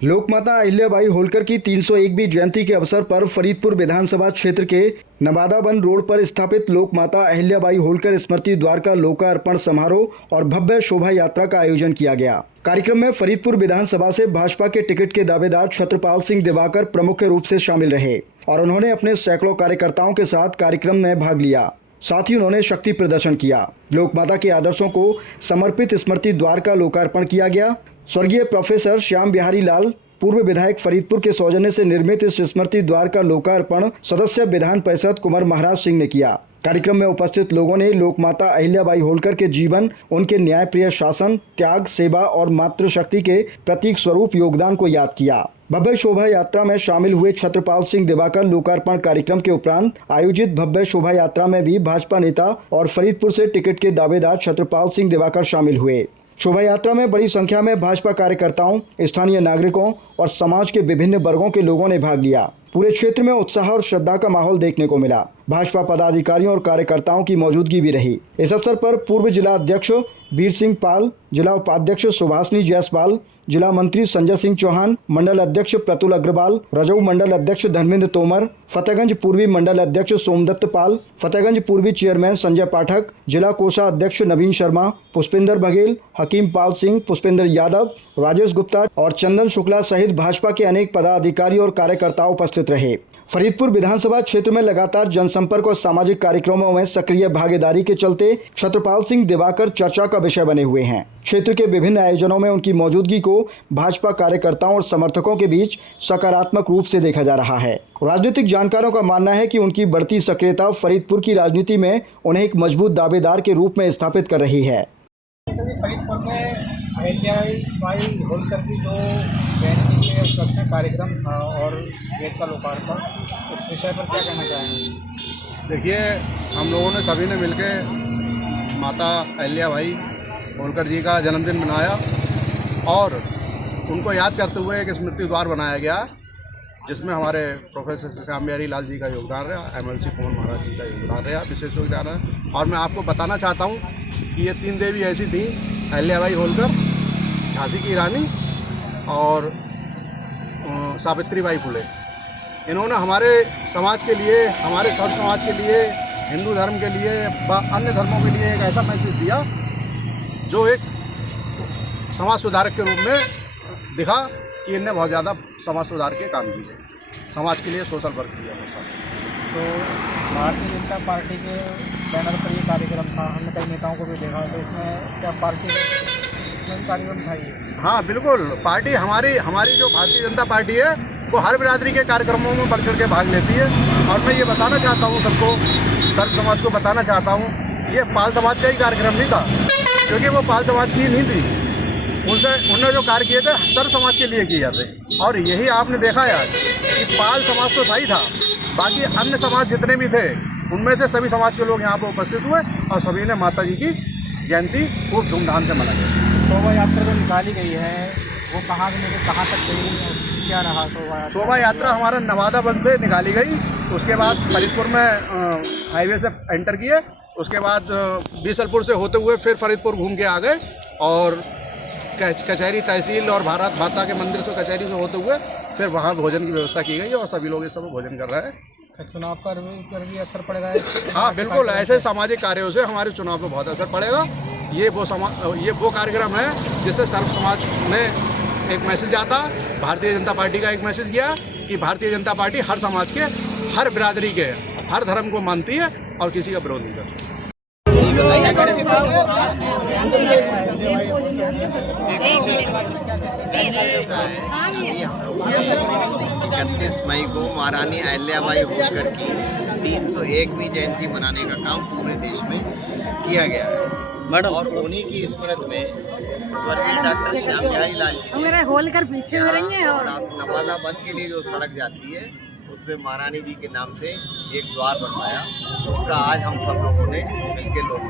लोकमाता अहिल्याबाई होलकर की 301वीं जयंती के अवसर पर फरीदपुर विधानसभा क्षेत्र के नवादा वन रोड पर स्थापित लोकमाता अहिल्याबाई होलकर स्मृति द्वार का लोकार्पण समारोह और भव्य शोभा यात्रा का आयोजन किया गया। कार्यक्रम में फरीदपुर विधानसभा से भाजपा के टिकट के दावेदार छत्रपाल सिंह दिवाकर प्रमुख रूप से शामिल रहे और उन्होंने अपने सैकड़ों कार्यकर्ताओं के साथ कार्यक्रम में भाग लिया। साथ ही उन्होंने शक्ति प्रदर्शन किया। लोकमाता के आदर्शों को समर्पित स्मृति द्वार का लोकार्पण किया गया। स्वर्गीय प्रोफेसर श्याम बिहारी लाल पूर्व विधायक फरीदपुर के सौजन्य से निर्मित इस स्मृति द्वार का लोकार्पण सदस्य विधान परिषद कुंवर महाराज सिंह ने किया। कार्यक्रम में उपस्थित लोगों ने लोकमाता अहिल्याबाई होलकर के जीवन, उनके न्यायप्रिय शासन, त्याग, सेवा और मातृशक्ति के प्रतीक स्वरूप योगदान को याद किया। भव्य शोभा यात्रा में शामिल हुए छत्रपाल सिंह दिवाकर लोकार्पण कार्यक्रम के उपरांत आयोजित भव्य शोभा यात्रा में भी भाजपा नेता और फरीदपुर से टिकट के दावेदार छत्रपाल सिंह दिवाकर शामिल हुए। शोभा यात्रा में बड़ी संख्या में भाजपा कार्यकर्ताओं, स्थानीय नागरिकों और समाज के विभिन्न वर्गों के लोगों ने भाग लिया। पूरे क्षेत्र में उत्साह और श्रद्धा का माहौल देखने को मिला। भाजपा पदाधिकारियों और कार्यकर्ताओं की मौजूदगी भी रही। इस अवसर पर पूर्व जिला अध्यक्ष वीर सिंह पाल, जिला उपाध्यक्ष सुभाषनी जायसवाल, जिला मंत्री संजय सिंह चौहान, मंडल अध्यक्ष प्रतुल अग्रवाल, रजऊ मंडल अध्यक्ष धर्मेंद्र तोमर, फतेहगंज पूर्वी मंडल अध्यक्ष सोमदत्त पाल, फतेहगंज पूर्वी चेयरमैन संजय पाठक, जिला कोषा अध्यक्ष नवीन शर्मा, पुष्पेंद्र बघेल, हकीम पाल सिंह, पुष्पेंद्र यादव, राजेश गुप्ता और चंदन शुक्ला सहित भाजपा के अनेक पदाधिकारी और कार्यकर्ता उपस्थित रहे। फरीदपुर विधानसभा क्षेत्र में लगातार जनसंपर्क और सामाजिक कार्यक्रमों में सक्रिय भागीदारी के चलते छत्रपाल सिंह दिवाकर चर्चा का विषय बने हुए हैं। क्षेत्र के विभिन्न आयोजनों में उनकी मौजूदगी को भाजपा कार्यकर्ताओं और समर्थकों के बीच सकारात्मक रूप से देखा जा रहा है। राजनीतिक जानकारों का मानना है कि उनकी बढ़ती सक्रियता फरीदपुर की राजनीति में उन्हें एक मजबूत दावेदार के रूप में स्थापित कर रही है। फरीदपुर में अहिल्याबाई होलकर की जो जयंती के उपलक्ष्य में कार्यक्रम था और गेट का लोकार्पण, इस विषय पर क्या कहना चाहेंगे? देखिए, हम लोगों ने सभी ने मिलकर माता अहिल्याबाई होलकर जी का जन्मदिन मनाया और उनको याद करते हुए एक स्मृति द्वार बनाया गया, जिसमें हमारे प्रोफेसर श्याम बिहारी लाल जी का योगदान रहा, MLC कुंवर महाराज जी का योगदान रहा, विशेष योगदान रहा। और मैं आपको बताना चाहता हूँ कि ये 3 देवी ऐसी थी, अहिल्याबाई होलकर, झांसी की रानी और सावित्रीबाई फुले। इन्होंने हमारे समाज के लिए, हमारे सर्व समाज के लिए, हिंदू धर्म के लिए व अन्य धर्मों के लिए एक ऐसा मैसेज दिया जो एक समाज सुधारक के रूप में दिखा कि इनने बहुत ज़्यादा समाज सुधार के काम किए, समाज के लिए सोशल वर्क किया। तो भारतीय जनता पार्टी के बैनर पर ये कार्यक्रम था, हमने कई नेताओं को भी देखा, तो इसमें क्या पार्टी में कार्यक्रम था ये? हाँ, बिल्कुल। पार्टी हमारी जो भारतीय जनता पार्टी है वो हर बिरादरी के कार्यक्रमों में बढ़ चढ़ के भाग लेती है। और मैं ये बताना चाहता हूँ सबको, सर्व समाज को बताना चाहता हूँ, ये पाल समाज का ही कार्यक्रम नहीं था, क्योंकि वो पाल समाज की नहीं थी। उन्होंने जो कार्य किए थे सर्व समाज के लिए किए जाते। और यही आपने देखा यार कि पाल समाज तो सही था, बाकी अन्य समाज जितने भी थे उनमें से सभी समाज के लोग यहाँ पर उपस्थित हुए और सभी ने माता जी की जयंती खूब धूमधाम से मनाई। शोभा यात्रा जो निकाली गई है वो कहाँ से लेकर कहाँ तक गई और क्या रहा शोभा यात्रा? हमारा नवादा वन से निकाली गई, उसके बाद फरीदपुर में हाईवे से एंटर किए, उसके बाद बीसलपुर से होते हुए फिर फरीदपुर घूम के आ गए और कचहरी तहसील और भारत माता के मंदिर से कचहरी से होते हुए फिर वहाँ भोजन की व्यवस्था की गई और सभी लोग इस समय भोजन कर रहे हैं। चुनाव पर भी असर पड़ेगा? हाँ, बिल्कुल। ऐसे सामाजिक कार्यों से हमारे चुनाव पर बहुत असर पड़ेगा। ये वो कार्यक्रम है जिससे सर्व समाज में एक मैसेज आता। भारतीय जनता पार्टी का एक मैसेज गया कि भारतीय जनता पार्टी हर समाज के, हर बिरादरी के, हर धर्म को मानती है और किसी का विरोध नहीं करती। 31 मई को महारानी अहिल्याबाई होलकर की 301वीं जयंती मनाने का काम पूरे देश में किया गया है और उन्हीं की स्मृति में स्वर्गीय डॉक्टर श्याम बिहारी लाल जी होलकर पीछे रहेंगे और नवादा वन के लिए जो सड़क जाती है उसमें महारानी जी के नाम से एक द्वार बनवाया। उसका आज हम सब लोगों ने मिलकर लोग